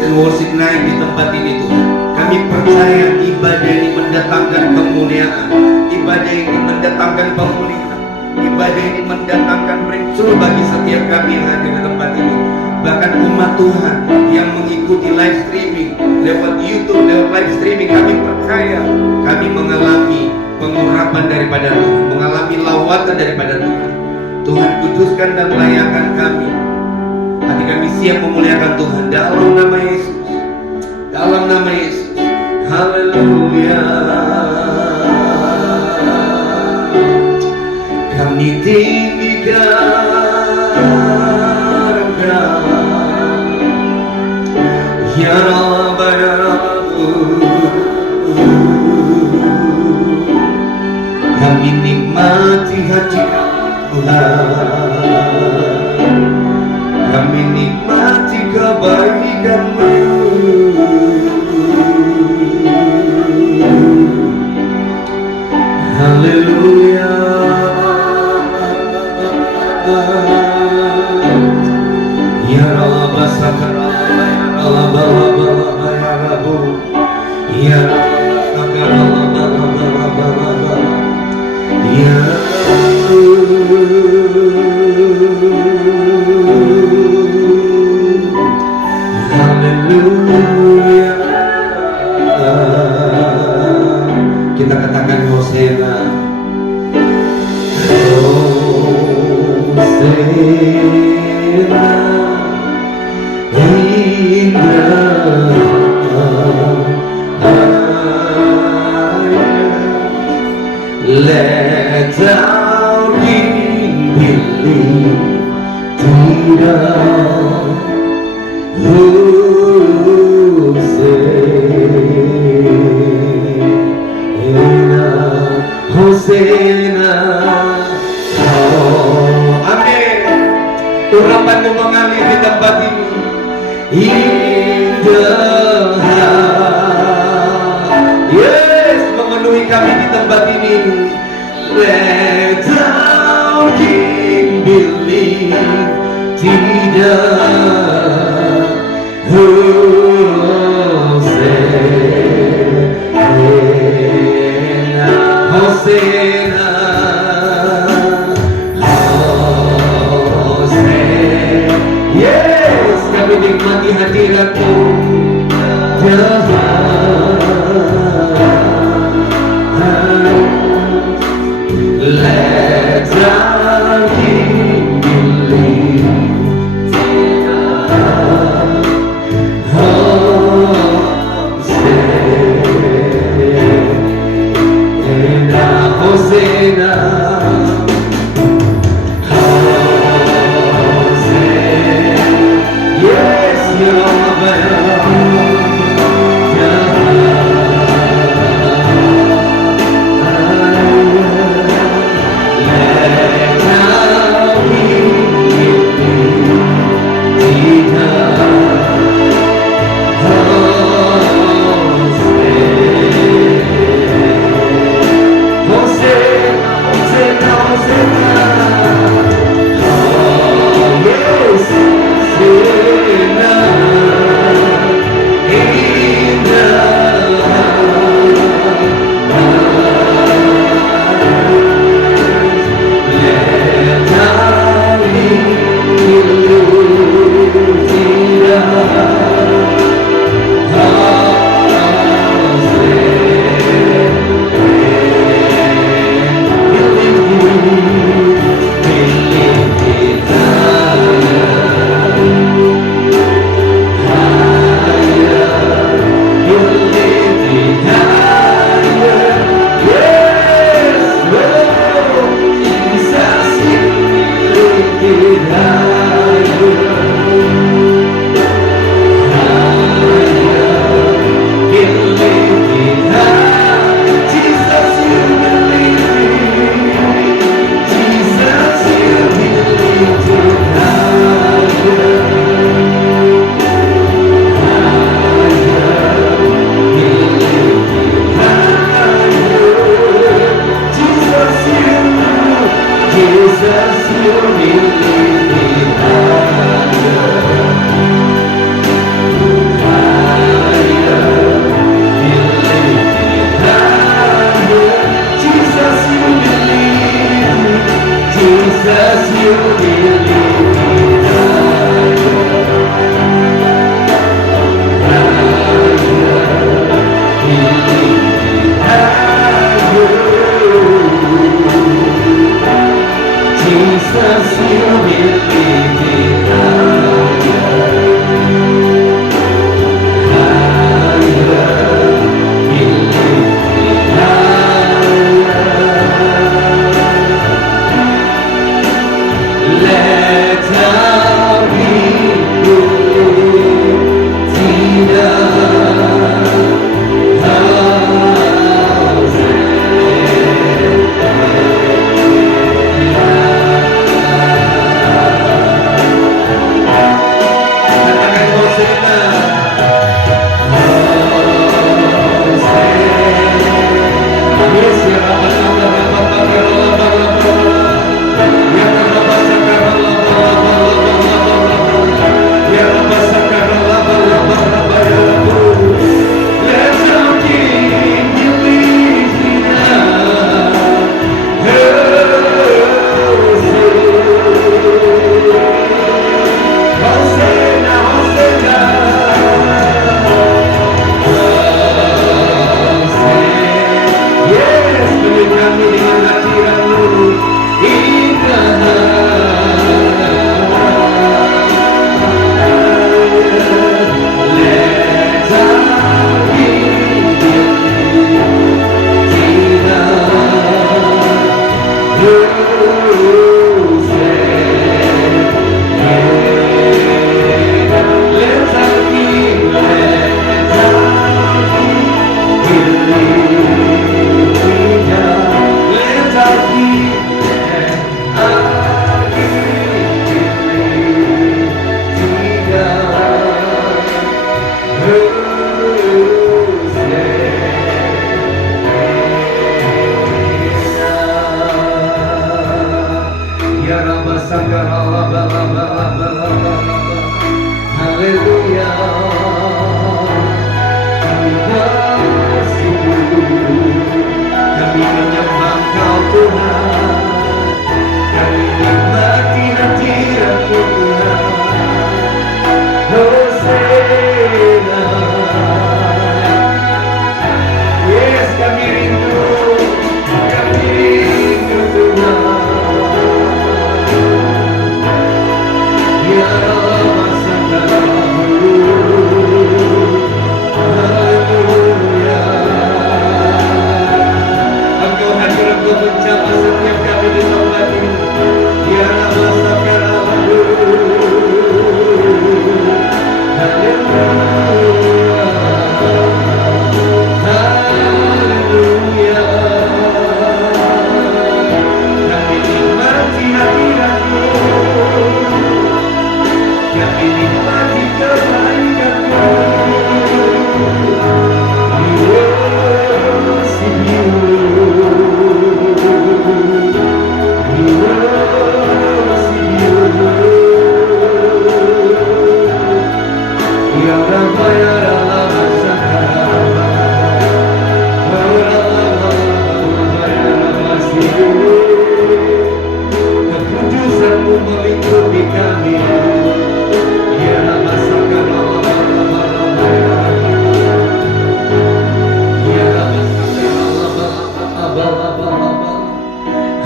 and worship naik di tempat ini Tuhan. Kami percaya ibadah ini mendatangkan kemuliaan, ibadah ini mendatangkan pemulihan, ibadah ini mendatangkan breakthrough bagi setiap kami yang hadir di tempat ini. Bahkan umat Tuhan yang mengikuti live streaming lewat YouTube, lewat live streaming, kami percaya kami mengalami pengurapan daripada Tuhan, mengalami lawatan daripada Tuhan. Tuhan kuduskan dan layakan kami. Hati kami siap memuliakan Tuhan dalam nama Yesus. Dalam nama Yesus. Haleluya. Kami tinggikan Engkau, ya Rabb, ya Rabb. Kami nikmati hati Tuhan, kami nikmati kebaikan-Mu. Haleluya. Ya Rabb, Sakaraba, ya Rabb, ya Rabb, ya Sakaraba, ya Haleluya. Kita katakan Hosea, Hosea, indah let our King believe tidak Hosena. Oh, amin. Urapanmu mengalir di tempat ini. Indah, yes, memenuhi kami di tempat ini. Let our King believe tidak Hosena, Hosena, yes, kami nikmati hadirat-Mu, let our King believe. Hosena, Hosena, yes, Ya Rabb, Ya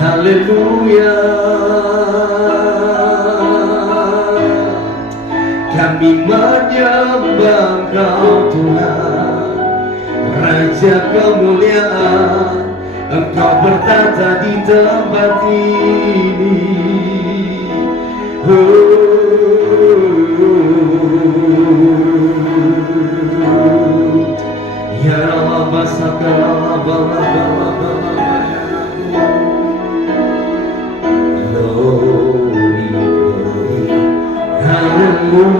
Haleluya, kami menyembah Engkau Tuhan, Raja kemuliaan, Engkau bertata di tempat ini. Ya Allah, masakan Allah, glory, glory, hallelujah,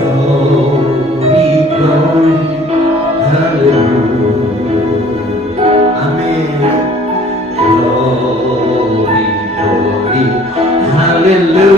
glory, glory, hallelujah, amen, glory, glory, hallelujah.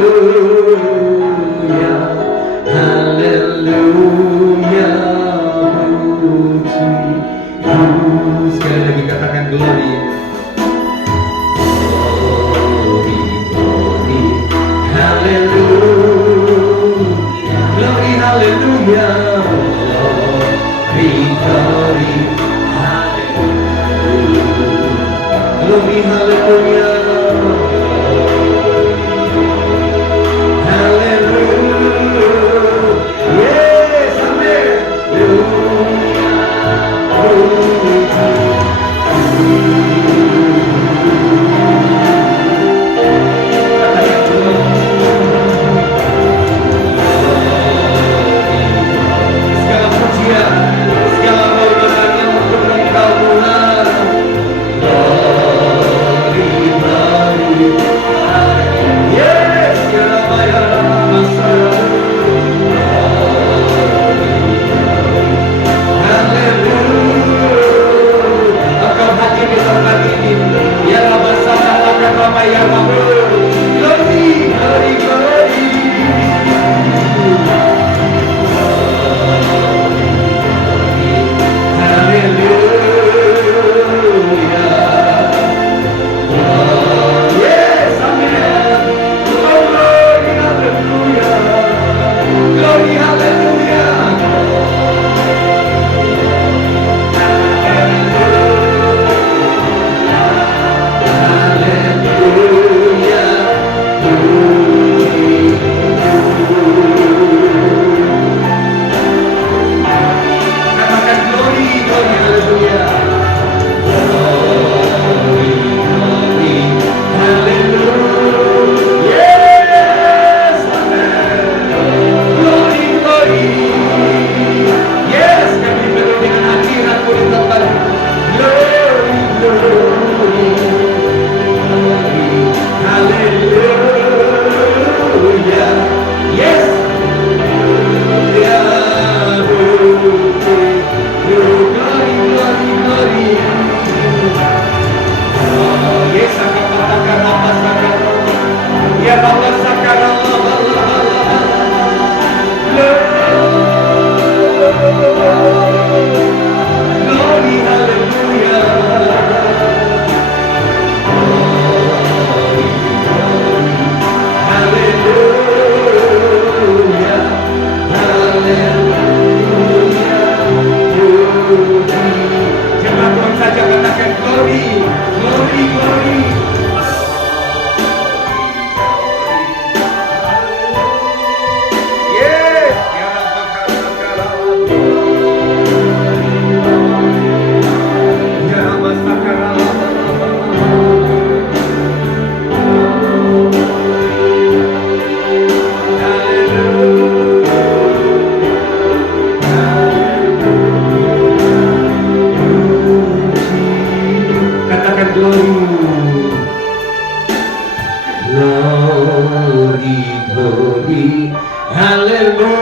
Haleluya.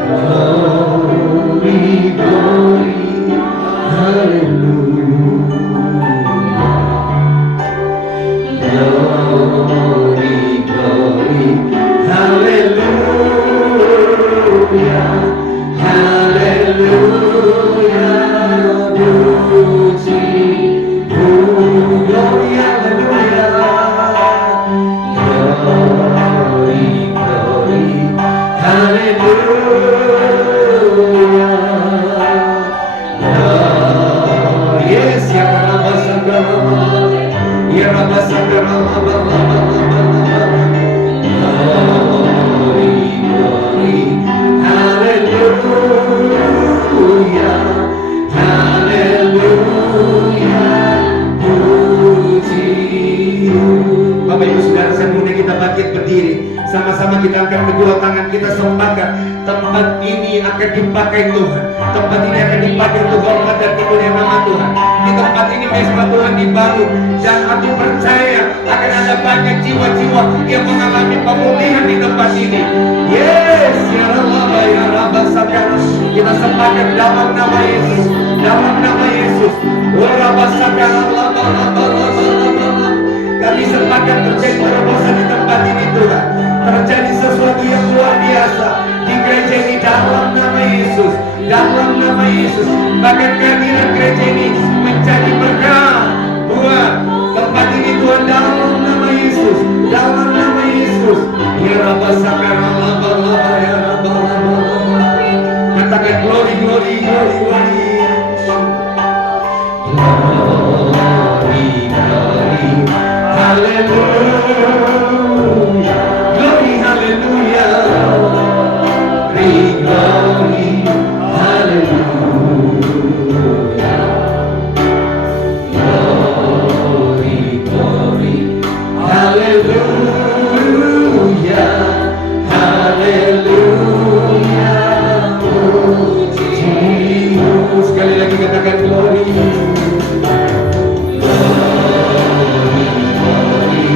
Glory, glory, haleluya. Glory, glory, haleluya. Haleluya. Puji, glory, haleluya. Glory, glory, haleluya. Yes, ya Rabba Sagrama, ya Rabba Sagrama, glory, glory, haleluya, haleluya, puji. Bapak Ibu Saudara, saya mengundang kita bangkit berdiri. Sama-sama kita angkat kedua tangan kita sempakat. Tempat ini akan dipakai Tuhan. Tempat ini akan dipakai untuk hormat dan kemuliaan nama Tuhan. Di tempat ini mesbah Tuhan dibangun. Dan aku percaya akan ada banyak jiwa-jiwa yang mengalami pemulihan di tempat ini. Yes, ya Allah, ya Rabba Sakara. Kita sempakat dalam nama Yesus. Dalam nama Yesus. Wa Rabba Sakara, kami sepakat terjadi terobosan di tempat ini Tuhan. Terjadi sesuatu yang luar biasa di gereja ini dalam nama Yesus. Dalam nama Yesus. Bahkan kehadiran gereja ini menjadi berkah buat tempat ini Tuhan, dalam nama Yesus. Dalam nama Yesus. Ya Rabba Sakara, ya Rabba. Katakan glory, glory, glory, glory. Glory, glory, haleluya. Glory, haleluya. Glory, haleluya. Glory, glory, haleluya. Haleluya. Puji. Sekali lagi katakan glory. Glory, glory,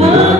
Oh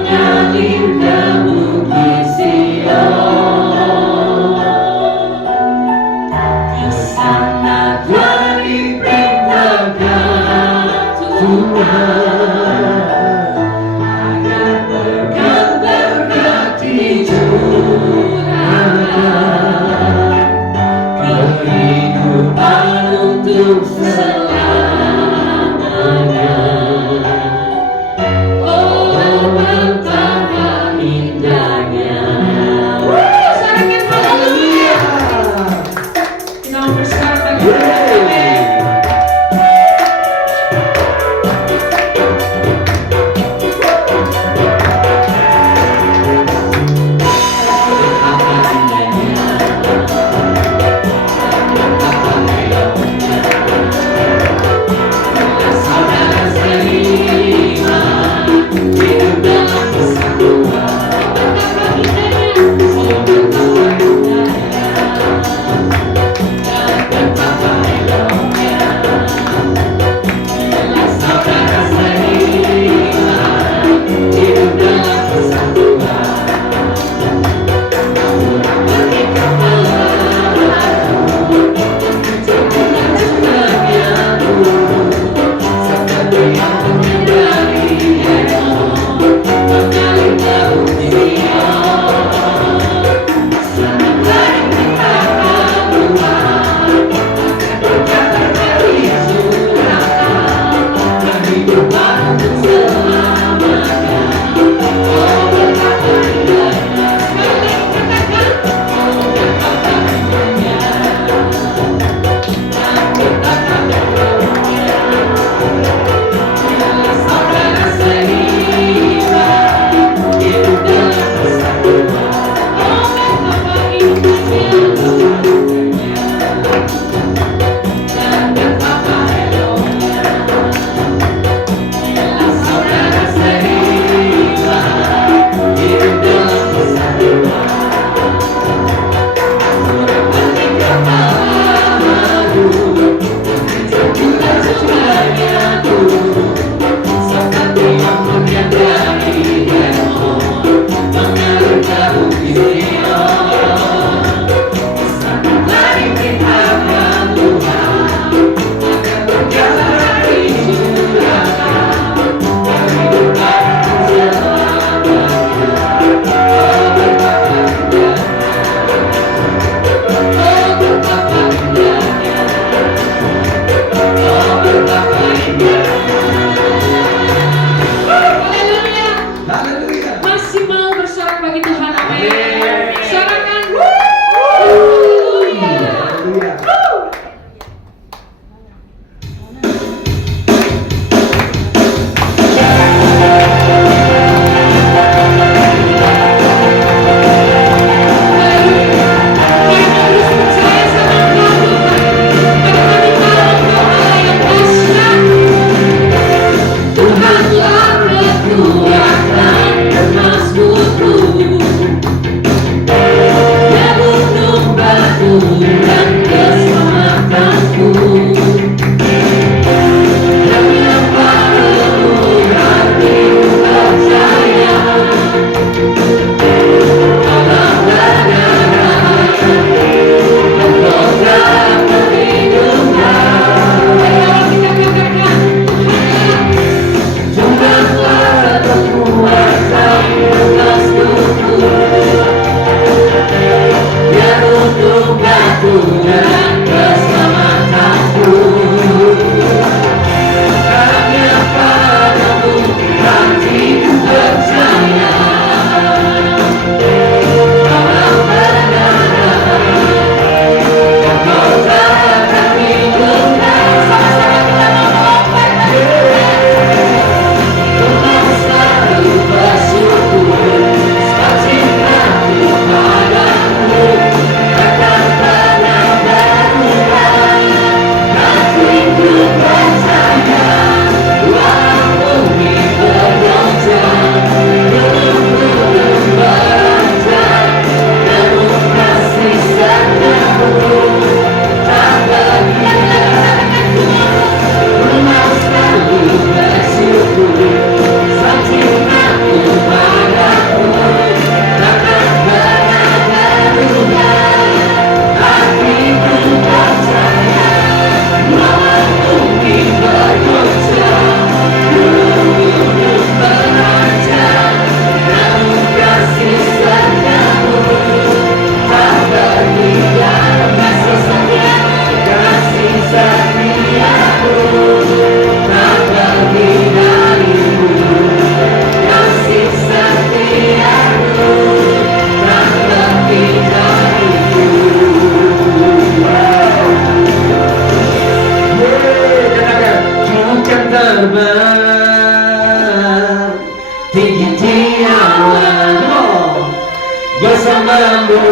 bersamamu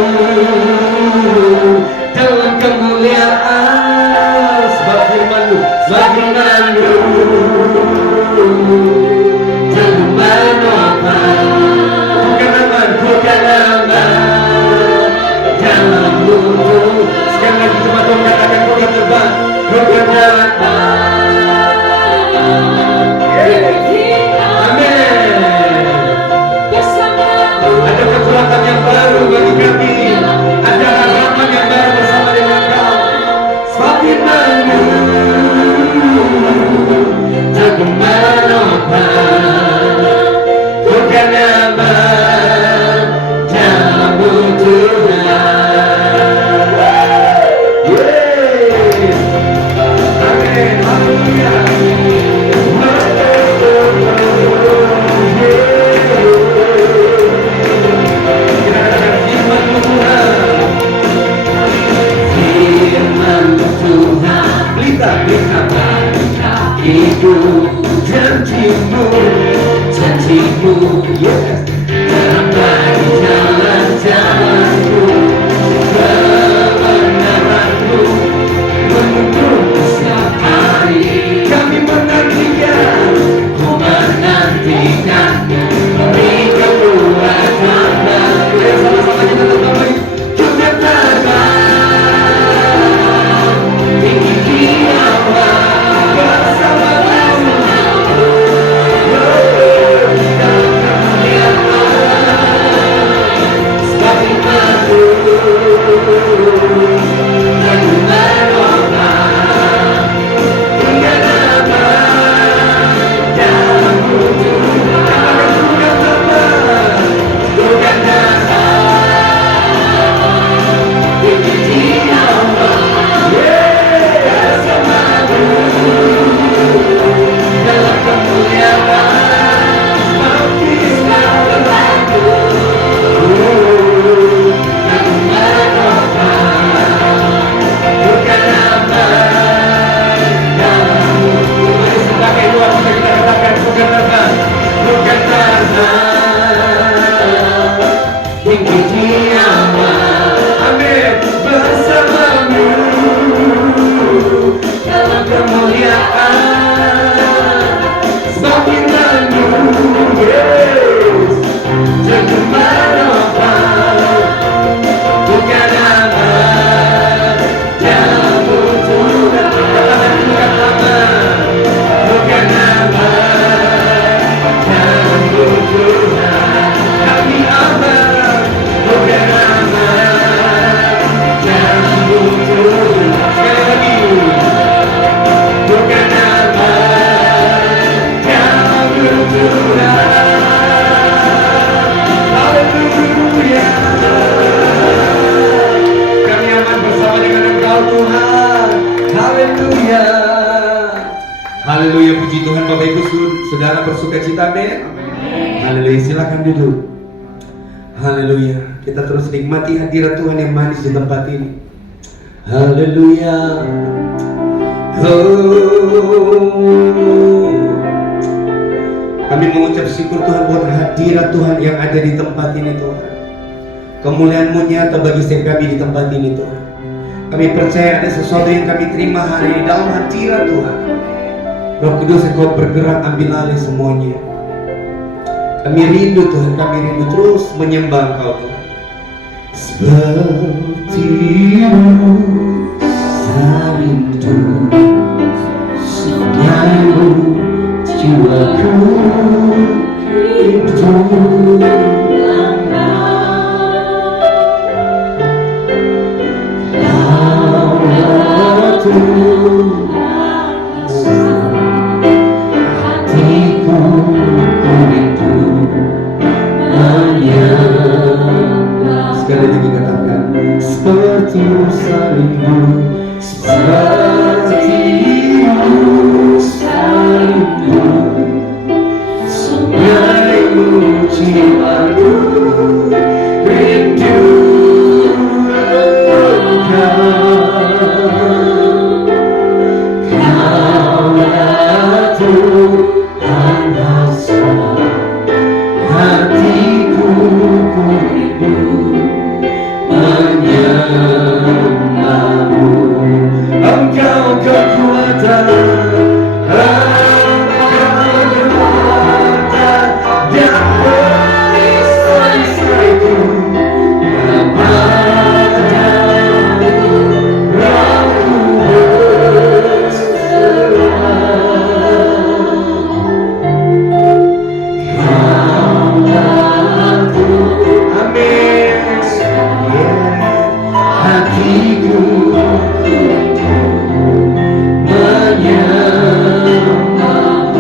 dalam kemuliaan sebab firman-Mu jangan menopang bukan aman dalam mutu. Sekali lagi teman-teman katakan bukan terbang, bukan aman. Ada kekuatan yang baru bagi kami, ada harapan yang baru bersama dengan Kau. Firman-Mu jangan menopang, bukan aman jamu Tuhan. Amin, haleluya. Hidup janjimu, yes, terang bagi jalan-jalanku, kebenaranmu menuntun setiap hari. Kami menantikan, ku menantikanmu, beri kekuatan dan sama-sama kita tetap baik. Juga terbang tinggi di awan. Bersama-sama, dalam kemuliaan Tuhan, kami aman, bukan aman, kamu Tuhan. Sekali lagi, bukan aman, kamu Tuhan. Haleluya. Kami aman bersama dengan Engkau Tuhan. Haleluya. Haleluya, puji Tuhan. Bapak Ibu Saudara bersuka cita, amin. Haleluya, silakan duduk. Haleluya, kita terus nikmati hadirat Tuhan yang manis di tempat ini. Haleluya. Kami mengucap syukur Tuhan buat hadirat Tuhan yang ada di tempat ini Tuhan. Kemuliaan-Mu nyata bagi setiap kami di tempat ini Tuhan. Kami percaya ada sesuatu yang kami terima hari ini dalam hadirat Tuhan. Roh Kudus, Engkau bergerak, ambil alih semuanya. Kami rindu Tuhan, kami rindu terus menyembah Engkau Tuhan. Seperti-Mu sarindu, sungai-Mu jiwaku rindu. Kaulah Tuhan, hatiku rindu menyembah. Sekali lagi katakan, seperti-Mu sarindu, seperti-Mu sarindu, sungai-Mu jiwaku rindu Engkau. Kaulah Tuhan rasa, hatiku rindu menyembah-Mu. Engkau kekuatan, Engkau kekuatan dan perisai-perisaiku. Kepadamu rohku berserah. Kaulah Tuhan, amin. Hatiku rindu menyembah.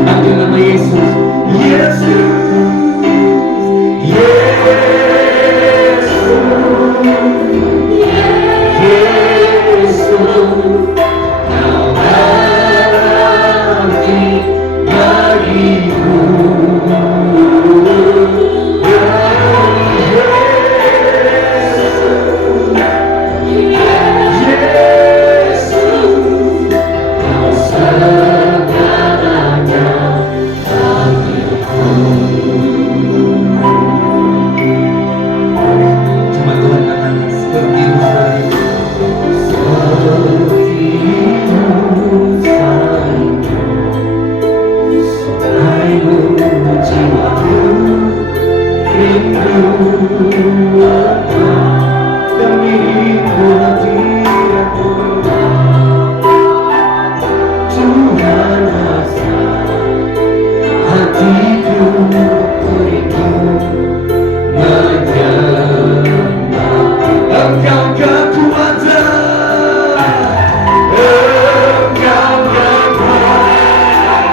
Panggil nama Yesus, Yesus, Yesus, Yesus. Kau arti bagiku. Cuma Tuhan katakan seperti-Mu sarindu, seperti-Mu sarindu, sungai-Mu jiwaku rindu Engkau. Kami rindu hadirat-Mu Tuhan rasa, hatiku rindu menyembah. Engkau kekuatan, Engkau kekuatan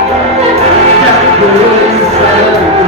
dan perisai-Ku.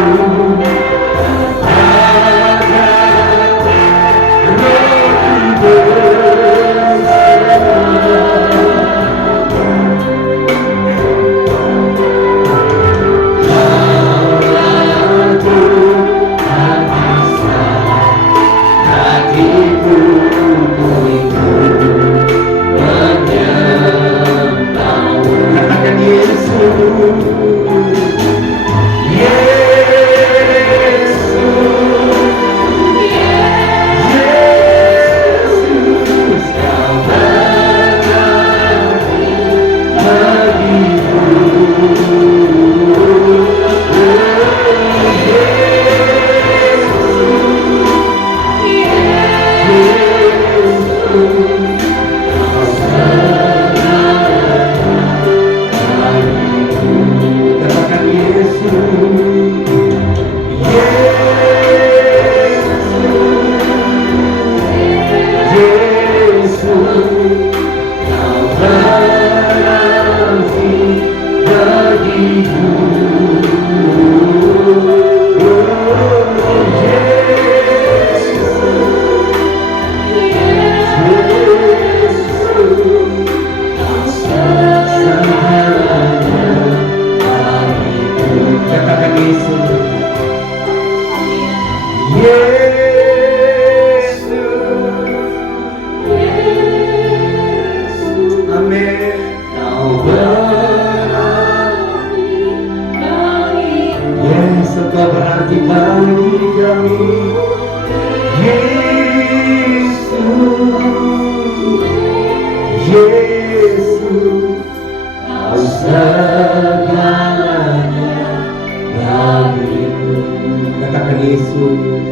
katakan Yesus.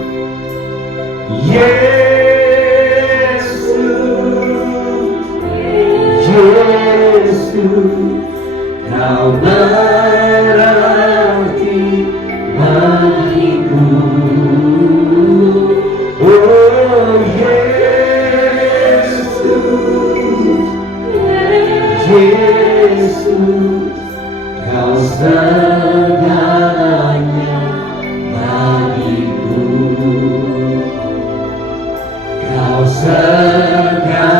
Yesus, Kau berarti bagiku. Oh Yesus, Kau segalanya bagiku. Kau segalanya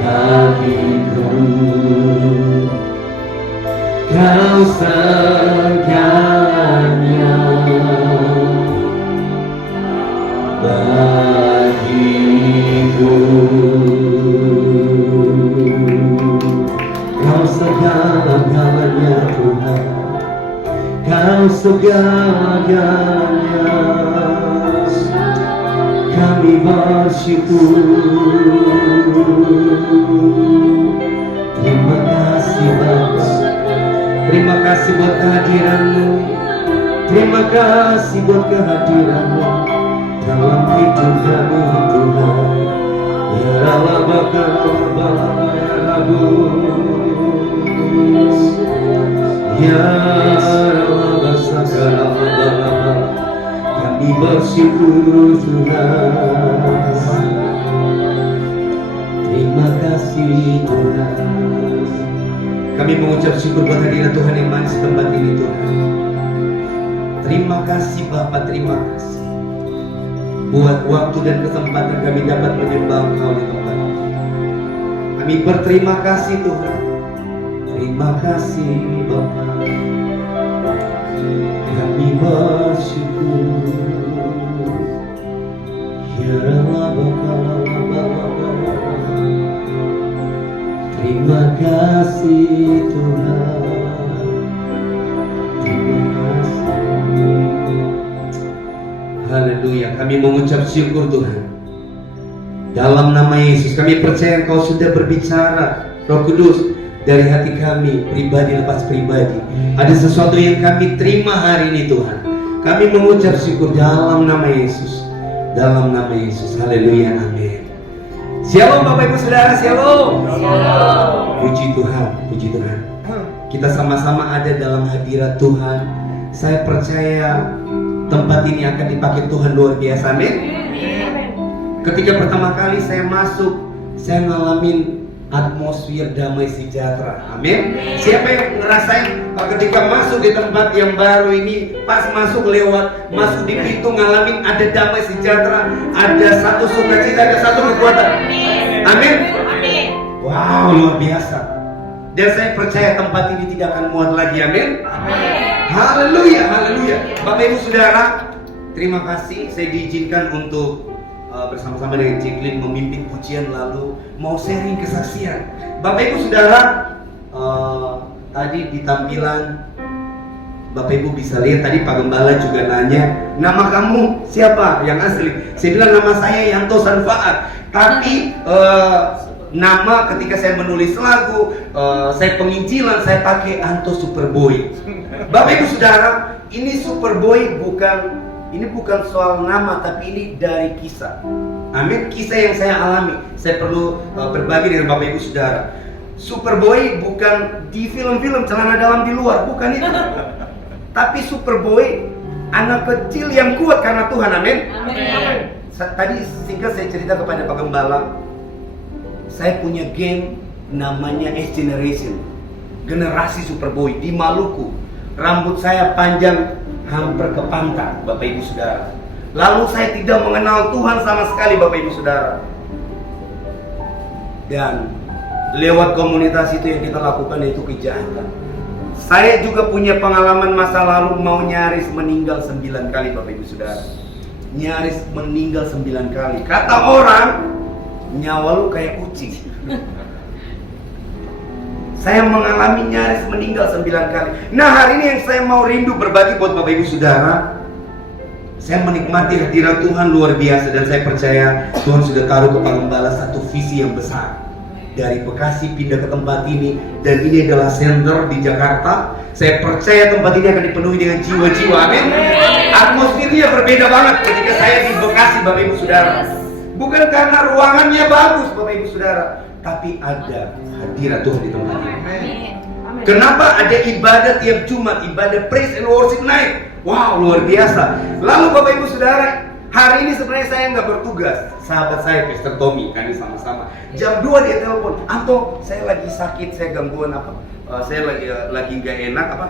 bagiku. Kau segalanya bagiku. Kau segala-galanya Tuhan. Kau segala-galanya. Kami bersyukur. Terima kasih Bapa. Terima kasih buat kehadiran-Mu. Terima kasih buat kehadiran-Mu dalam hidup kami Tuhan. Ya Allah bakal ya Rabu. Ya Allah basakala. Kami bersyukur Tuhan. Terima kasih Tuhan. Kami mengucap syukur buat hadirat Tuhan yang manis di tempat ini Tuhan. Terima kasih Bapa, terima kasih buat waktu dan kesempatan kami dapat menyembah Engkau di tempat ini. Kami berterima kasih Tuhan. Terima kasih Bapa. Kami bersyukur. Ya Allah Bapa. Terima kasih Tuhan. Terima kasih. Haleluya. Kami mengucap syukur Tuhan. Dalam nama Yesus kami percaya Engkau sudah berbicara, Roh Kudus, dari hati kami, pribadi lepas pribadi. Ada sesuatu yang kami terima hari ini Tuhan. Kami mengucap syukur dalam nama Yesus. Dalam nama Yesus. Haleluya. Amin. Shalom Bapak Ibu Saudara, shalom. Puji Tuhan, puji Tuhan. Kita sama-sama ada dalam hadirat Tuhan. Saya percaya tempat ini akan dipakai Tuhan luar biasa. Amin. Ketika pertama kali saya masuk, saya ngalamin atmosfer damai sejahtera. Amin. Siapa yang ngerasain ketika masuk di tempat yang baru ini, pas masuk masuk di pintu ngalamin ada damai sejahtera, ada satu sukacita, ada satu kekuatan. Amin. Wow, luar biasa. Dan saya percaya tempat ini tidak akan muat lagi. Amin. Haleluya, haleluya. Bapak Ibu Saudara, terima kasih saya diizinkan untuk bersama-sama dengan Jacqueline memimpin pujian, lalu mau sharing kesaksian. Bapak Ibu Saudara, tadi di tampilan Bapak Ibu bisa lihat tadi Pak Gembala juga nanya, nama kamu siapa yang asli? Saya bilang nama saya Yanto Sanfaat. Tapi nama ketika saya menulis lagu, saya penginjilan, saya pakai Anto Superboy. Bapak Ibu Saudara, ini Superboy ini bukan soal nama, tapi ini dari kisah. Amin, kisah yang saya alami. Saya perlu berbagi dengan Bapak Ibu Saudara. Superboy bukan di film-film celana dalam di luar, bukan itu. Tapi Superboy anak kecil yang kuat karena Tuhan. Amin. Tadi singkat saya cerita kepada Pak Gembala, saya punya game namanya X Generation, generasi Superboy di Maluku. Rambut saya panjang hampir ke pantat, Bapak Ibu Saudara. Lalu saya tidak mengenal Tuhan sama sekali, Bapak Ibu Saudara. Dan lewat komunitas itu yang kita lakukan yaitu kejahatan. Saya juga punya pengalaman masa lalu mau nyaris meninggal 9 kali, Bapak Ibu Saudara. Nyaris meninggal 9 kali. Kata orang, nyawa lu kayak kucing. Saya mengalami nyaris meninggal 9 kali. Nah, hari ini yang saya mau rindu berbagi buat Bapak Ibu Saudara, saya menikmati hadirat Tuhan luar biasa. Dan saya percaya Tuhan sudah taruh ke Pak Gembala satu visi yang besar. Dari Bekasi pindah ke tempat ini, dan ini adalah center di Jakarta. Saya percaya tempat ini akan dipenuhi dengan jiwa-jiwa. Amin. Atmosfernya berbeda banget ketika saya di Bekasi, Bapak Ibu Saudara. Bukan karena ruangannya bagus, Bapak Ibu Saudara, tapi ada hadirat Tuhan di tempat ini. Kenapa ada ibadah tiap Jumat, ibadah praise and worship night? Wow, luar biasa. Lalu Bapak Ibu Saudara, hari ini sebenarnya saya nggak bertugas. Sahabat saya, Pastor Tommy, kami sama-sama. Jam 2 dia telepon, Anto, saya lagi sakit, saya gangguan apa? Saya lagi nggak enak apa?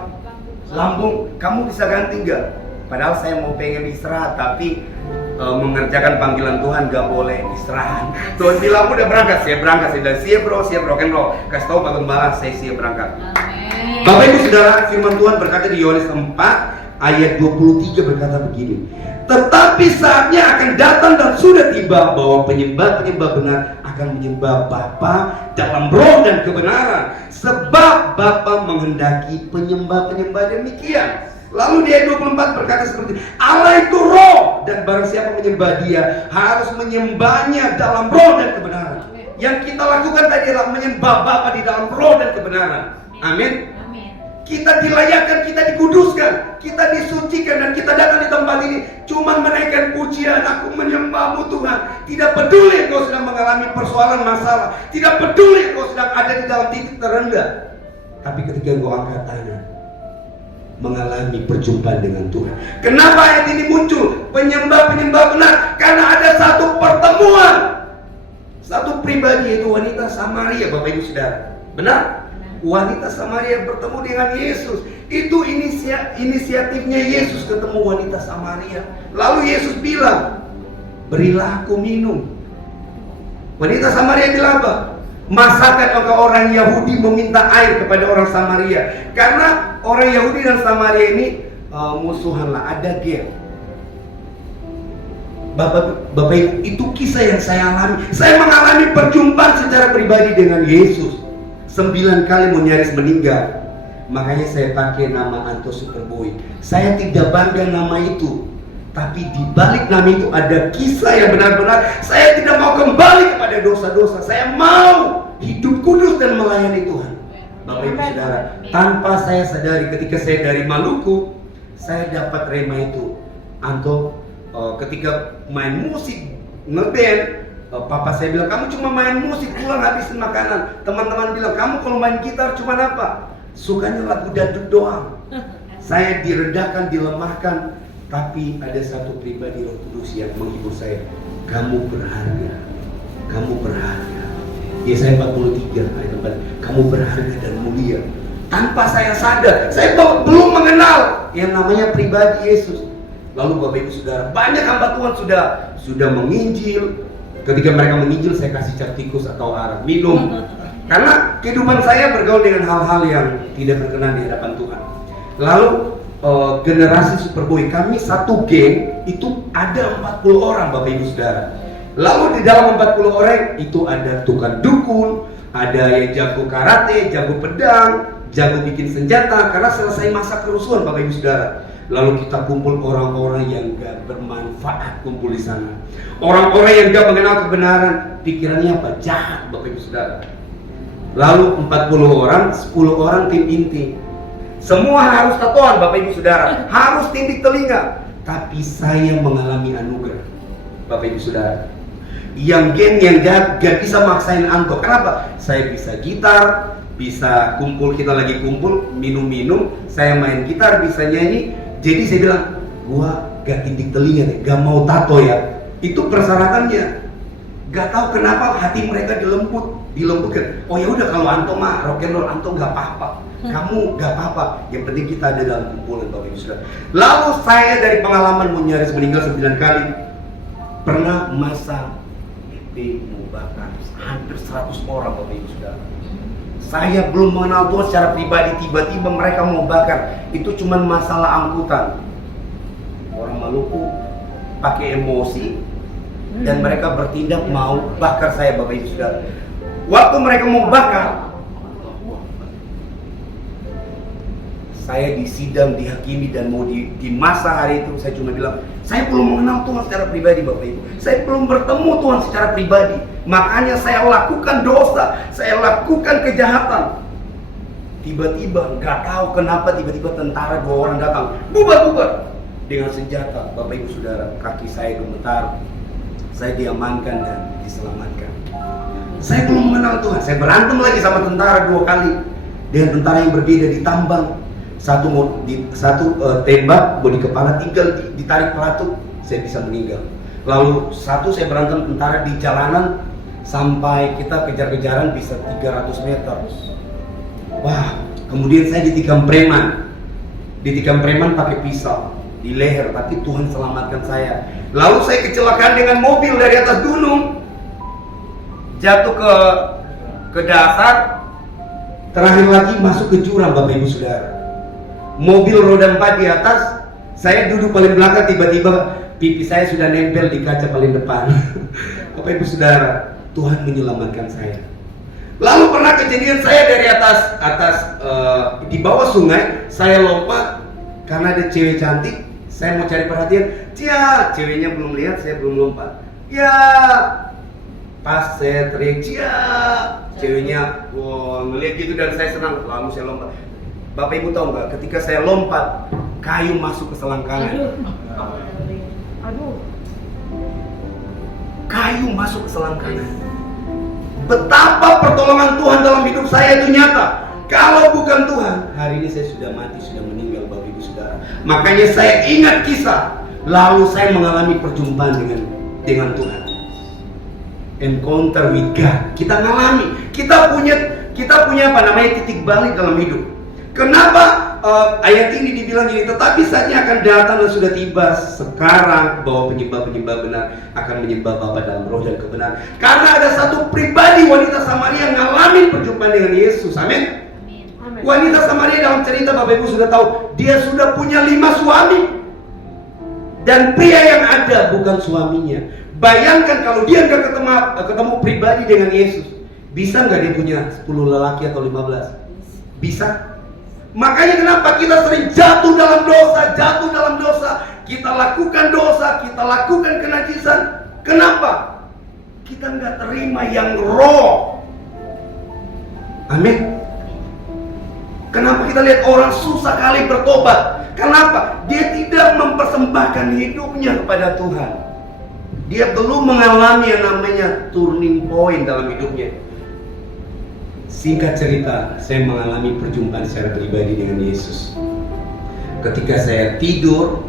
Lambung, kamu bisa ganti nggak? Padahal saya mau pengen istirahat, tapi mengerjakan panggilan Tuhan gak boleh istirahat. Tuhan bilang udah berangkat, saya berangkat. Saya bilang siap bro, rock and roll. Kasih tahu Pak Gembala, saya siap berangkat. Amen. Bapak Ibu Saudara, firman Tuhan berkata di Yohanes 4 ayat 23 berkata begini. Tetapi saatnya akan datang dan sudah tiba bahwa penyembah-penyembah benar akan menyembah Bapa dalam roh dan kebenaran, sebab Bapa menghendaki penyembah-penyembah demikian. Lalu di ayat 24 berkata seperti Allah itu roh, dan barang siapa menyembah dia harus menyembahnya dalam roh dan kebenaran. Yang kita lakukan tadi adalah menyembah Bapa di dalam roh dan kebenaran. Amin. Kita dilayakkan, kita dikuduskan, kita disucikan, dan kita datang di tempat ini cuma menaikkan pujian, aku menyembahmu Tuhan. Tidak peduli kau sedang mengalami persoalan masalah, tidak peduli kau sedang ada di dalam titik terendah, tapi ketika kau angkat tangan mengalami perjumpaan dengan Tuhan. Kenapa ayat ini muncul? Penyembah-penyembah benar karena ada satu pertemuan, satu pribadi, yaitu wanita Samaria. Bapak Ibu Saudara, benar? Wanita Samaria bertemu dengan Yesus. Itu inisiatifnya Yesus ketemu wanita Samaria. Lalu Yesus bilang, berilah aku minum. Wanita Samaria bilang apa? Masakan engkau orang Yahudi meminta air kepada orang Samaria? Karena orang Yahudi dan Samaria ini musuhanlah, ada gap. Bapak Ibu, itu kisah yang saya alami. Saya mengalami perjumpaan secara pribadi dengan Yesus. 9 kali mau nyaris meninggal. Makanya saya pakai nama Anto Superboy. Saya tidak bangga nama itu, tapi di balik nama itu ada kisah yang benar-benar saya tidak mau kembali kepada dosa-dosa. Saya mau hidup kudus dan melayani Tuhan. Bapak Ibu Saudara, tanpa saya sadari ketika saya dari Maluku, saya dapat rema itu. Anto, ketika main musik, ngeband, papa saya bilang, kamu cuma main musik, pulang habisin makanan. Teman-teman bilang, kamu kalau main gitar cuma apa? Sukanya lagu dangdut doang. Saya diredahkan, dilemahkan, tapi ada satu pribadi Roh Kudus yang menghibur saya. Kamu berharga, kamu berharga. Yesaya 43 ayat 4. Kamu berharga dan mulia. Tanpa saya sadar, saya belum mengenal yang namanya pribadi Yesus. Lalu Bapak Ibu Saudara, banyak hamba Tuhan sudah menginjil. Ketika mereka menginjil, saya kasih cat tikus atau arak minum. Karena kehidupan saya bergaul dengan hal-hal yang tidak berkenan di hadapan Tuhan. Lalu generasi Superboy, kami satu geng itu ada 40 orang Bapak Ibu Saudara. Lalu di dalam 40 orang itu ada tukang dukun, ada yang jago karate, jago pedang, jago bikin senjata. Karena selesai masa kerusuhan Bapak Ibu Saudara, lalu kita kumpul orang-orang yang gak bermanfaat kumpul di sana. Orang-orang yang gak mengenal kebenaran, pikirannya apa? Jahat Bapak Ibu Saudara. Lalu 40 orang, 10 orang tim inti. Semua harus tatoan Bapak Ibu Saudara, harus tindik telinga. Tapi saya mengalami anugerah Bapak Ibu Saudara. Yang geng yang gak bisa maksain Anto. Kenapa? Saya bisa gitar, bisa kumpul, kita lagi kumpul, minum-minum, saya main gitar, bisa nyanyi. Jadi saya bilang, gua gak tindik telinga deh, gak mau tato ya. Itu persyaratannya. Gak tahu kenapa hati mereka dilembutkan. Oh ya udah, kalau Anto mah rock and roll, Anto gak apa-apa. Kamu gak apa-apa. Yang penting kita ada dalam kumpulan Bapak Ibu Saudara. Lalu saya dari pengalaman nyaris meninggal 9 kali, pernah masa mau bakar hampir 100 orang Bapak Ibu Saudara. Saya belum mengenal Tuhan secara pribadi, tiba-tiba mereka mau bakar. Itu cuma masalah angkutan. Orang Maluku pakai emosi dan mereka bertindak mau bakar saya Bapak Ibu Saudara. Waktu mereka mau bakar, saya disidang, dihakimi, dan mau di masa hari itu saya cuma bilang, saya belum mengenal Tuhan secara pribadi Bapak Ibu. Saya belum bertemu Tuhan secara pribadi. Makanya saya lakukan dosa, saya lakukan kejahatan. Tiba-tiba, gak tahu kenapa tiba-tiba tentara 2 orang datang, bubar. dengan senjata. Bapak Ibu Saudara, kaki saya gemetar. Saya diamankan dan diselamatkan. Saya belum mengenal Tuhan. Saya berantem lagi sama tentara 2 kali dengan tentara yang berbeda, ditambang. Satu tembak di kepala, 3 ditarik pelatu, saya bisa meninggal. Lalu satu saya berantem tentara di jalanan sampai kita kejar-kejaran bisa 300 meter. Wah, kemudian saya ditikam preman. Ditikam preman pakai pisau di leher, tapi Tuhan selamatkan saya. Lalu saya kecelakaan dengan mobil dari atas gunung, jatuh ke dasar. Terakhir lagi masuk ke jurang, Bapak Ibu Saudara. Mobil roda 4 di atas, saya duduk paling belakang, tiba-tiba pipi saya sudah nempel di kaca paling depan. Bapak Ibu Saudara, Tuhan menyelamatkan saya. Lalu pernah kejadian saya dari atas di bawah sungai, saya lompat karena ada cewek cantik, saya mau cari perhatian. Cia, ceweknya belum lihat, saya belum lompat. Ya, pas saya teriak, cia, ceweknya ngelihat gitu dan saya senang, lalu saya lompat. Bapak Ibu tahu nggak, ketika saya lompat, kayu masuk ke selangkangan. Aduh. Kayu masuk ke selangkangan. Betapa pertolongan Tuhan dalam hidup saya itu nyata. Kalau bukan Tuhan, hari ini saya sudah mati, sudah meninggal, Bapak Ibu Saudara. Makanya saya ingat kisah. Lalu saya mengalami perjumpaan dengan Tuhan. Encounter with God. Kita ngalami. Kita punya apa namanya, titik balik dalam hidup. Kenapa ayat ini dibilang gini? Tetapi saatnya akan datang dan sudah tiba sekarang bahwa penyembah-penyembah benar akan menyembah Bapa dalam roh dan kebenaran. Karena ada satu pribadi, wanita Samaria, yang ngalamin perjumpaan dengan Yesus. Amin. Wanita Samaria dalam cerita, Bapak Ibu sudah tahu, dia sudah punya 5 suami. Dan pria yang ada bukan suaminya. Bayangkan kalau dia nggak ketemu pribadi dengan Yesus, bisa nggak dia punya 10 lelaki atau 15? Bisa. Makanya kenapa kita sering jatuh dalam dosa, kita lakukan dosa, kita lakukan kenajisan. Kenapa? Kita nggak terima yang roh. Amin. Kenapa kita lihat orang susah kali bertobat? Kenapa? Dia tidak mempersembahkan hidupnya kepada Tuhan. Dia belum mengalami yang namanya turning point dalam hidupnya. Singkat cerita, saya mengalami perjumpaan secara pribadi dengan Yesus. Ketika saya tidur,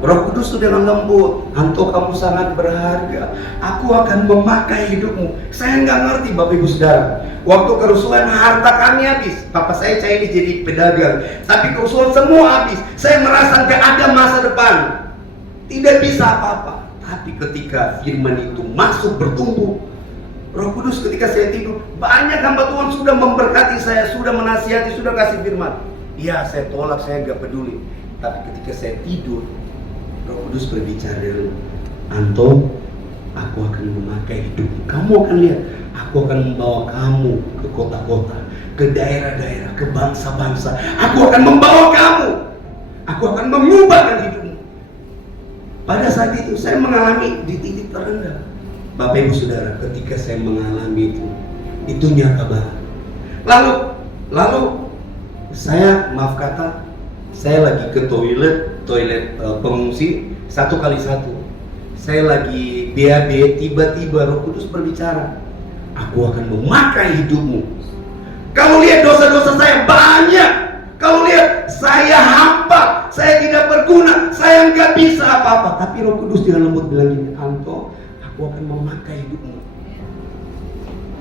Roh Kudus sudah lembut, "Anto, kamu sangat berharga. Aku akan memakai hidupmu." Saya nggak ngerti, Bapak Ibu Saudara. Waktu kerusuhan harta kami habis. Papa saya ini jadi pedagang, tapi kerusuhan semua habis. Saya merasa nggak ada masa depan, tidak bisa apa-apa. Tapi ketika firman itu masuk bertumbuh, Roh Kudus ketika saya tidur, banyak hamba Tuhan sudah memberkati saya, sudah menasihati, sudah kasih firman. Iya, saya tolak, saya nggak peduli. Tapi ketika saya tidur, Roh Kudus berbicara dengan Anto, aku akan memakai hidupmu. Kamu akan lihat, aku akan membawa kamu ke kota-kota, ke daerah-daerah, ke bangsa-bangsa. Aku akan membawa kamu. Aku akan mengubahkan hidupmu. Pada saat itu saya mengalami di titik terendah. Bapak Ibu Saudara, ketika saya mengalami itu nyata banget. Lalu saya, maaf kata, saya lagi ke toilet pengungsi 1x1. Saya lagi BAB, tiba-tiba Roh Kudus berbicara, "Aku akan memakai hidupmu." Kalau lihat dosa-dosa saya banyak, kalau lihat saya hampa, saya tidak berguna, saya nggak bisa apa-apa. Tapi Roh Kudus dengan lembut bilang gini, "Anto, aku akan memakai hidupmu."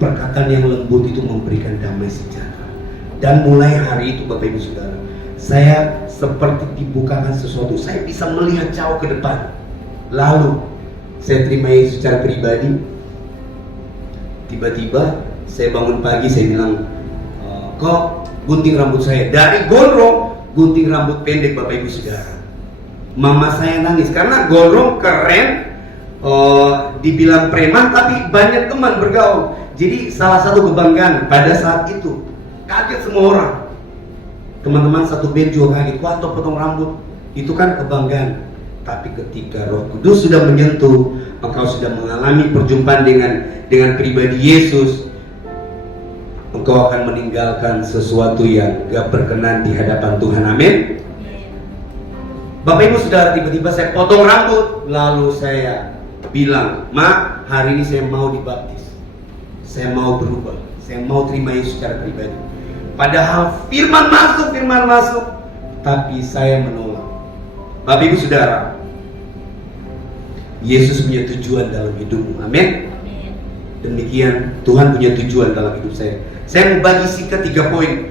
Perkataan yang lembut itu memberikan damai sejahtera. Dan mulai hari itu, Bapak Ibu Saudara, saya seperti dibukakan sesuatu. Saya bisa melihat jauh ke depan. Lalu saya terima Yesus secara pribadi. Tiba-tiba saya bangun pagi, saya bilang, "Kok gunting rambut saya?" Dari gondrong, gunting rambut pendek, Bapak Ibu Saudara. Mama saya nangis karena gondrong keren, dibilang preman, tapi banyak teman bergaul. Jadi salah satu kebanggaan pada saat itu, kaget semua orang. Teman-teman satu band juga kaget, "Wah, potong rambut." Itu kan kebanggaan. Tapi ketika Roh Kudus sudah menyentuh, engkau sudah mengalami perjumpaan dengan pribadi Yesus, engkau akan meninggalkan sesuatu yang gak berkenan di hadapan Tuhan. Amin. Bapak Ibu Saudara, tiba-tiba saya potong rambut, lalu saya bilang, "Ma, hari ini saya mau dibaptis. Saya mau berubah. Saya mau terima Yesus secara pribadi." Padahal firman masuk, tapi saya menolak. Bapak Ibu Saudara, Yesus punya tujuan dalam hidupmu. Amin. Demikian Tuhan punya tujuan dalam hidup saya. Saya mau bagi singkat 3 poin.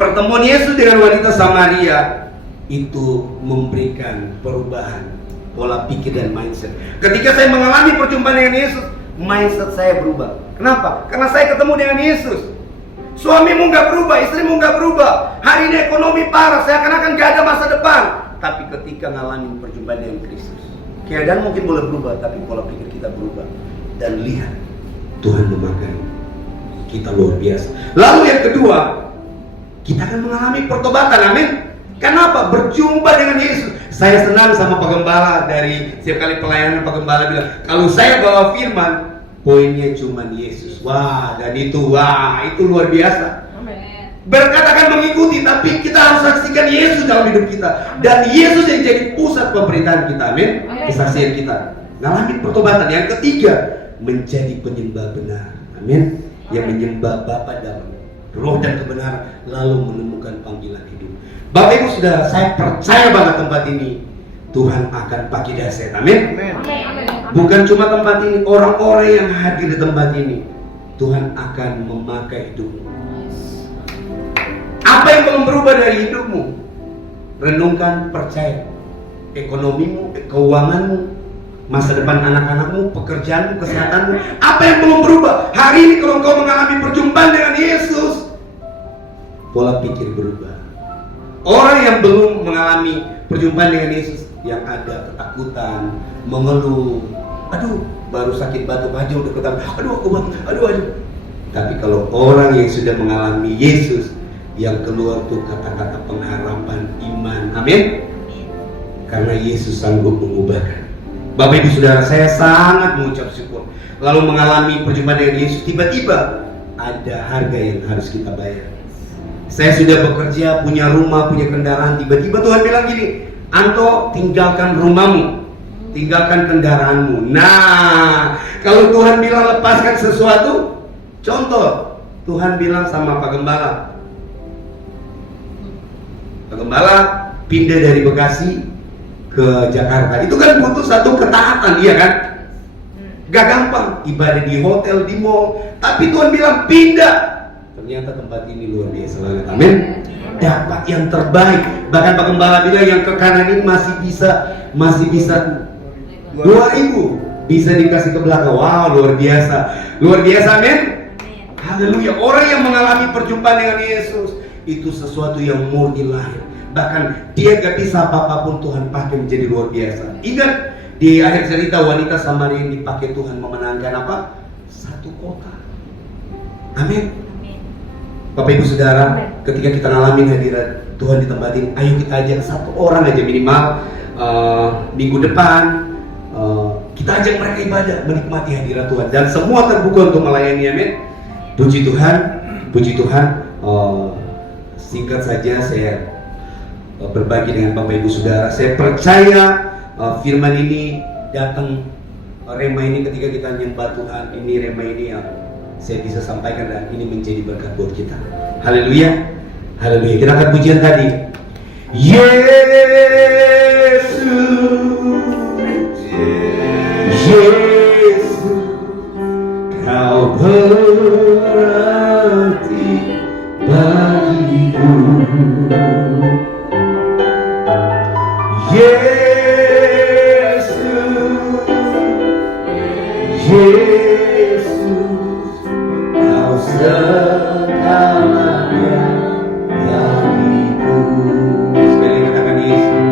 Pertemuan Yesus dengan wanita Samaria itu memberikan perubahan pola pikir dan mindset. Ketika saya mengalami perjumpaan dengan Yesus, mindset saya berubah. Kenapa? Karena saya ketemu dengan Yesus. Suamimu nggak berubah, istrimu nggak berubah. Hari ini ekonomi parah, saya akan gak ada masa depan. Tapi ketika mengalami perjumpaan dengan Kristus, keadaan mungkin boleh berubah, tapi pola pikir kita berubah. Dan lihat, Tuhan memakai kita luar biasa. Lalu yang kedua, kita akan mengalami pertobatan. Amin. Kenapa? Berjumpa dengan Yesus. Saya senang sama Pak Gembala, dari setiap kali pelayanan Pak Gembala bilang, kalau saya bawa firman, poinnya cuma Yesus. Wah, dan itu luar biasa. Berkat akan mengikuti, tapi kita harus saksikan Yesus dalam hidup kita. Dan Yesus yang jadi pusat pemberitaan kita. Amin. Kesaksian kita. Ngalamin pertobatan. Yang ketiga, menjadi penyembah benar. Amin. Yang menyembah Bapa dalam roh dan kebenaran, lalu menemukan panggilan hidup. Bapak Ibu Saudara, saya percaya banget tempat ini Tuhan akan pakai dasar. Amin. Bukan cuma tempat ini, orang-orang yang hadir di tempat ini Tuhan akan memakai hidupmu. Apa yang belum berubah dari hidupmu? Renungkan, percaya. Ekonomimu, keuanganmu, masa depan anak-anakmu, pekerjaanmu, kesehatanmu, apa yang belum berubah? Hari ini kalau kau mengalami perjumpaan dengan Yesus, pola pikir berubah. Orang yang belum mengalami perjumpaan dengan Yesus, yang ada ketakutan, mengeluh, aduh baru sakit batuk aja udah ketakutan, aduh aku batuk, aduh. Tapi kalau orang yang sudah mengalami Yesus, yang keluar tuh kata-kata pengharapan, iman. Amin. Karena Yesus sanggup mengubahkan. Bapak Ibu Saudara, saya sangat mengucap syukur. Lalu mengalami perjumpaan dengan Yesus, tiba-tiba ada harga yang harus kita bayar. Saya sudah bekerja, punya rumah, punya kendaraan. Tiba-tiba Tuhan bilang gini, Anto, tinggalkan rumahmu, tinggalkan kendaraanmu. Nah, kalau Tuhan bilang lepaskan sesuatu, contoh, Tuhan bilang sama Pak Gembala pindah dari Bekasi ke Jakarta. Itu kan butuh satu ketaatan, iya kan? Gak gampang, ibadah di hotel, di mall. Tapi Tuhan bilang pindah. Ternyata tempat ini luar biasa banget. Amin. Dapat yang terbaik. Bahkan Pak Gembala bilang yang ke kanan ini masih bisa 2000 bisa dikasih ke belakang. Wow, luar biasa. Amin. Haleluya. Orang yang mengalami perjumpaan dengan Yesus itu sesuatu yang murni lahir. Bahkan dia gak bisa apapun Tuhan pakai menjadi luar biasa. Ingat di akhir cerita wanita Samaria yang dipakai Tuhan memenangkan apa? Satu kota. Amin. Bapak Ibu Saudara, ketika kita ngalamin hadirat Tuhan di tempat ini, ayo kita ajak satu orang aja minimal minggu depan kita ajak mereka ibadah, menikmati hadirat Tuhan, dan semua terbuka untuk melayani. Amin. Puji Tuhan. Singkat saja saya berbagi dengan Bapak Ibu Saudara. Saya percaya firman ini datang, rema ini ketika kita nyembah Tuhan, ini rema ini yang saya bisa sampaikan dan ini menjadi berkat buat kita. Haleluya. Kita akan pujian tadi. Yesus, kau berarti bagiku. Yesus, kau segalanya bagiku. Sekali katakan Yesus.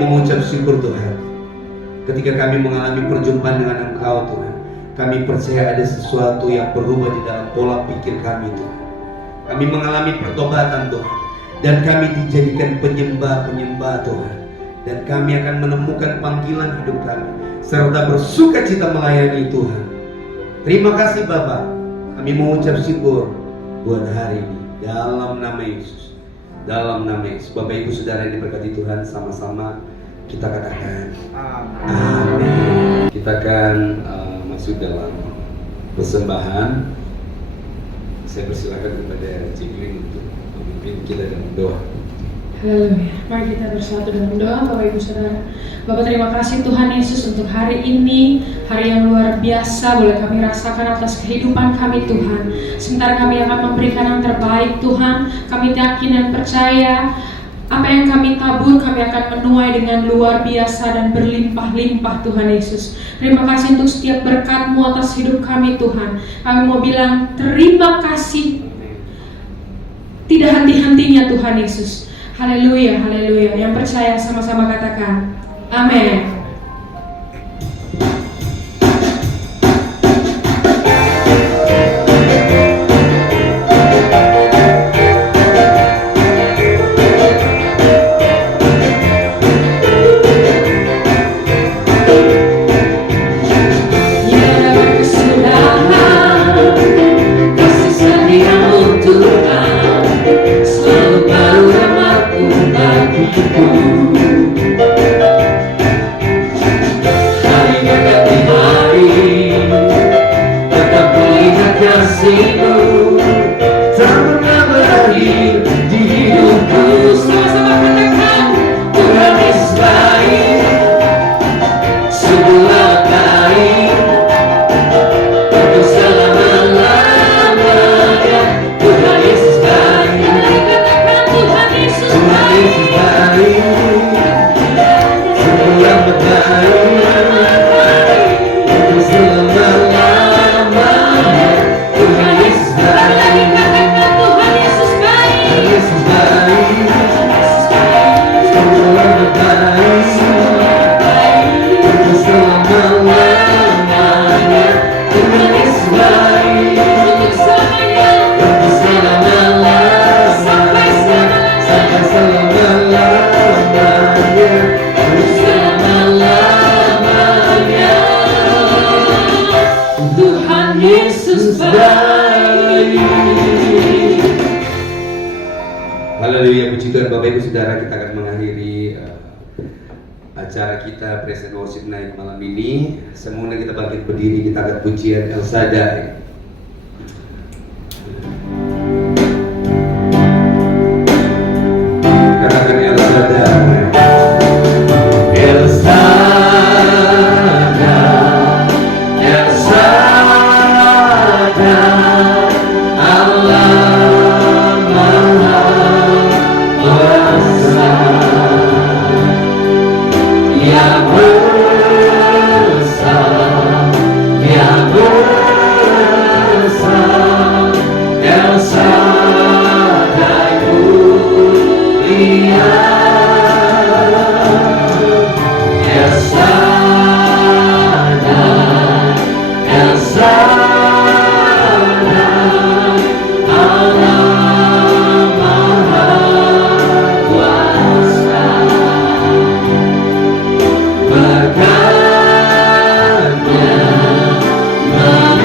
mengucap syukur Tuhan. Ketika kami mengalami perjumpaan dengan Engkau Tuhan, kami percaya ada sesuatu yang berubah di dalam pola pikir kami Tuhan. Kami mengalami pertobatan Tuhan, dan kami dijadikan penyembah-penyembah Tuhan. Dan kami akan menemukan panggilan hidup kami, serta bersuka cita melayani Tuhan. Terima kasih Bapa. Kami mengucap syukur buat hari ini dalam nama Yesus. Dalam nama Yesus. Bapak Ibu Saudara yang diberkati Tuhan, sama-sama kita katakan amin. Kita akan masuk dalam persembahan. Saya persilakan kepada Cikling untuk memimpin kita dalam doa. Haleluya. Mari kita bersatu dalam doa, Bapak Ibu Saudara. Bapak, terima kasih Tuhan Yesus untuk hari ini, hari yang luar biasa boleh kami rasakan atas kehidupan kami Tuhan. Sementara kami akan memberikan yang terbaik Tuhan, kami yakin dan percaya apa yang kami tabur kami akan menuai dengan luar biasa dan berlimpah-limpah Tuhan Yesus. Terima kasih untuk setiap berkat-Mu atas hidup kami Tuhan. Kami mau bilang terima kasih tidak henti-hentinya Tuhan Yesus. Haleluya, haleluya. Yang percaya sama-sama katakan amin. Haleluya, puji Tuhan. Bapak Ibu Saudara, kita akan mengakhiri acara kita Praise and Worship Night malam ini. Semuanya kita bangkit berdiri, kita akan pujian El Shaddai. Katakan El Shaddai. El Shaddai, El Shaddai, Allah Maha Kuasa, yang besar, yang besar, El Shaddai mulia, El Shaddai, El Shaddai, Allah Maha Kuasa. Berkatnya melimpah,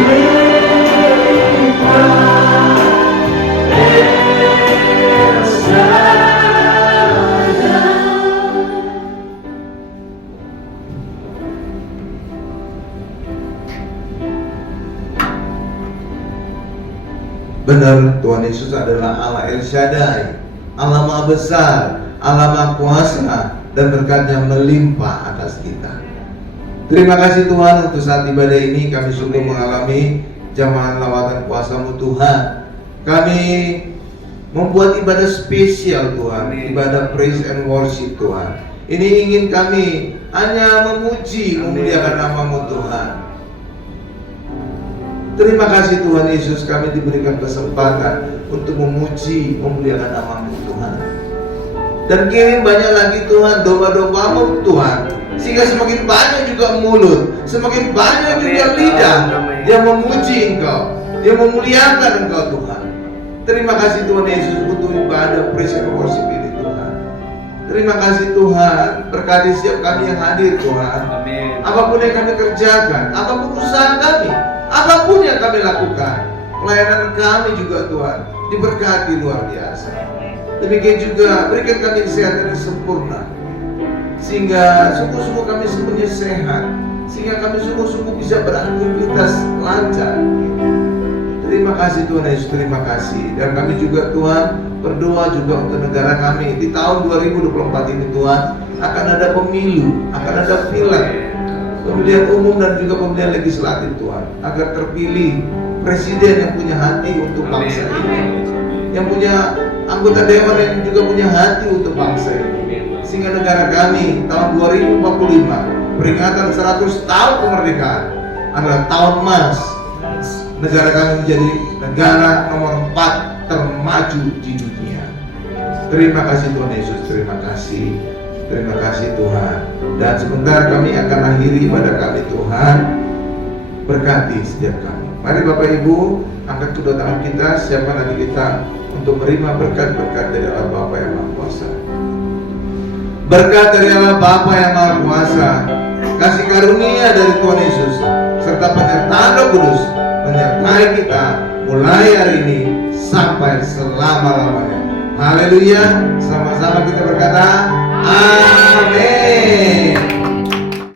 El Shaddai. Benar, Tuhan Yesus adalah Allah El Shaddai, Allah Maha Besar, Allah Maha Kuasa, dan berkatnya melimpah atas kita. Terima kasih Tuhan untuk saat ibadah ini kami sungguh mengalami jamahan lawatan kuasa-Mu Tuhan. Kami membuat ibadah spesial Tuhan, ibadah praise and worship Tuhan. Ini ingin kami hanya memuji, memuliakan nama-Mu Tuhan. Terima kasih Tuhan Yesus, kami diberikan kesempatan untuk memuji, memuliakan nama-Mu Tuhan. Dan kirim banyak lagi Tuhan domba-dombamu Tuhan, sehingga semakin banyak juga mulut, semakin banyak juga lidah yang memuji Engkau, yang memuliakan Engkau Tuhan. Terima kasih Tuhan Yesus untuk ibadah praise and worship ini Tuhan. Terima kasih Tuhan, berkati setiap kami yang hadir Tuhan. Amin. Apapun yang kami kerjakan, apapun usaha kami, apapun yang kami lakukan, pelayanan kami juga Tuhan diberkati luar biasa. Demikian juga berikan kami kesehatan yang sempurna, sehingga sungguh-sungguh kami semuanya sehat, sehingga kami sungguh-sungguh bisa beraktivitas lancar. Terima kasih Tuhan Yesus, terima kasih. Dan kami juga Tuhan berdoa juga untuk negara kami. Di tahun 2024 ini Tuhan akan ada pemilu, akan ada pileg, pemilihan umum dan juga pemilihan legislatif Tuhan, agar terpilih presiden yang punya hati untuk bangsa ini, yang punya anggota dewan yang juga punya hati untuk bangsa ini, sehingga negara kami tahun 2045 peringatan 100 tahun kemerdekaan adalah tahun emas. Negara kami menjadi negara nomor 4 termaju di dunia. Terima kasih Tuhan Yesus, terima kasih. Terima kasih Tuhan. Dan sebentar kami akan akhiri ibadah kami Tuhan. Berkati setiap kami. Mari Bapak Ibu, angkat kedua tangan kita, siapkan hati kita untuk menerima berkat-berkat dari Allah Bapa yang Maha Kuasa. Berkat dari Allah Bapa yang Maha Kuasa, kasih karunia dari Tuhan Yesus, serta penyertaan Roh Kudus menyertai kita mulai hari ini sampai selama-lamanya. Haleluya. Sama-sama kita berkata, amin.